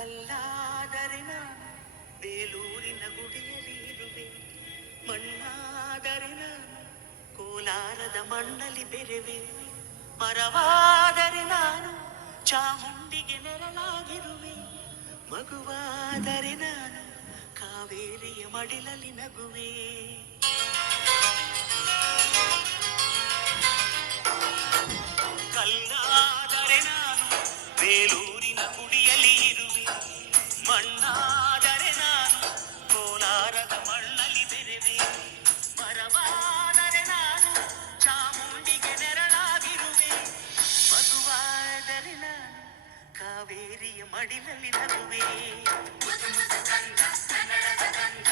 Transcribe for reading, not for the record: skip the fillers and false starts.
ಕಲ್ಲಾದರೆ ನಾನು ಬೇಲೂರಿನ ಗುಡಿಯಲ್ಲಿ ಇರುವೆ, ಮಣ್ಣಾದರೆ ನಾನು ಕೋಲಾರದ ಮಣ್ಣಲ್ಲಿ ಬೆರೆವೆ, ಮರವಾದರೆ ನಾನು ಚಾಮುಂಡಿಗೆ ನೆರಳಾಗಿರುವೆ, ಮಗುವಾದರೆ ನಾನು ಕಾವೇರಿಯ ಮಡಿಲಲ್ಲಿ ನಗುವೆ. ಕಲ್ಲಾದರೆ ನಾನು ಬೇಲೂರಿನ ಗುಡಿಯಲ್ಲಿ ಇರುವೆ, ಮಣ್ಣಾದರೆ ನಾನು ಕೋಲಾರದ ಮಣ್ಣಲ್ಲಿ ಬೆರೆವೆ, ಮರವಾದರೆ ನಾನು ಚಾಮುಂಡಿಗೆ ನೆರಳಾಗಿರುವೆ, ಮಗುವಾದರೆ ನಾನು ಕಾವೇರಿಯ ಮಡಿಲಲ್ಲಿ ನಗುವೆ. ಮಧು ಮಧು ಗಂಧ ಕನ್ನಡದ ಗಂಧ